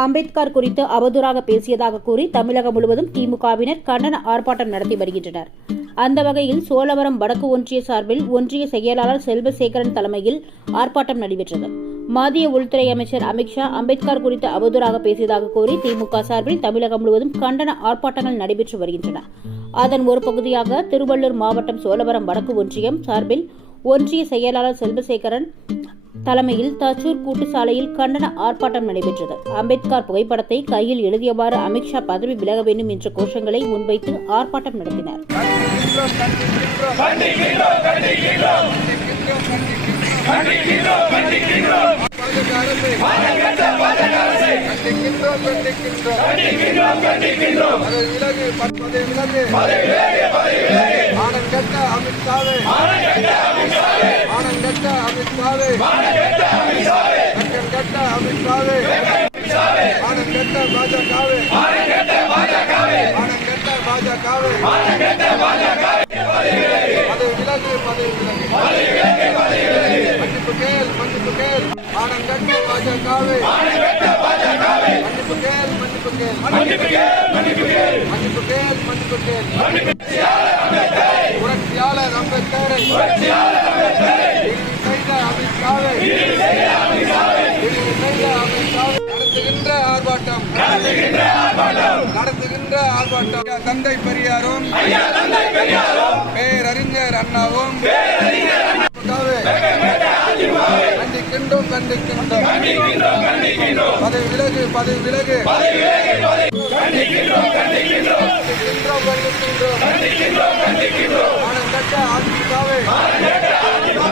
அம்பேத்கர் குறித்து அவதூறாக பேசியதாக கூறி தமிழகம் முழுவதும் திமுகவினர் கண்டன ஆர்ப்பாட்டம் நடத்தி வருகின்றனர். அந்த வகையில் சோழவரம் வடக்கு ஒன்றிய சார்பில் ஒன்றிய செயலாளர் செல்வசேகரன் தலைமையில் ஆர்ப்பாட்டம் நடைபெற்றது. மத்திய உள்துறை அமைச்சர் அமித்ஷா அம்பேத்கர் குறித்து அவதூறாக பேசியதாக கூறி திமுக சார்பில் தமிழகம் முழுவதும் கண்டன ஆர்ப்பாட்டங்கள் நடைபெற்று வருகின்றன. அதன் ஒரு பகுதியாக திருவள்ளூர் மாவட்டம் சோழவரம் வடக்கு ஒன்றியம் சார்பில் ஒன்றிய செயலாளர் செல்வசேகரன் தலைமையில் தச்சூர் கூட்டுச்சாலையில் கண்டன ஆர்ப்பாட்டம் நடைபெற்றது. அம்பேத்கர் புகைப்படத்தை கையில் எழுதியவாறு அமித்ஷா பதவி விலக வேண்டும் என்ற கோஷங்களை முன்வைத்து ஆர்ப்பாட்டம் நடத்தினர். கண்டிக்கின்றோம் அதை விலகு பற்பதை விலகு மானங்கெட்ட அமித்ஷாவே மானங்கெட்ட அமித்ஷாவே கெட்ட அமித்ஷாவே மானங்கெட்ட பாஜகவே மானங்கெட்ட பாஜகவே பதவி விலகு பதவி விலகு மன்னிப்பு கேள் மன்னிப்பு கேள் மானங்கெட்ட பாஜகவே மன்னிப்பு கேள் மன்னிப்பு கேள் மன்னிப்பு கேள் மன்னிப்பு கேள் மன்னிப்பு கேள் புரட்சியாளர் அம்பேத்கரை நடத்துகின்ற ஆர்ப்பாட்டம். நடத்துகின்ற ஆர்ப்பாட்டம். தந்தை பெரியாரும் பேரறிஞர் அண்ணாவும் கண்டிக்கின்றோம் கண்டிக்கின்றோம். பதவி விலகு பதவி விலகு. கண்டிக்கின்றோம் கண்டிக்கின்றோம். மானம்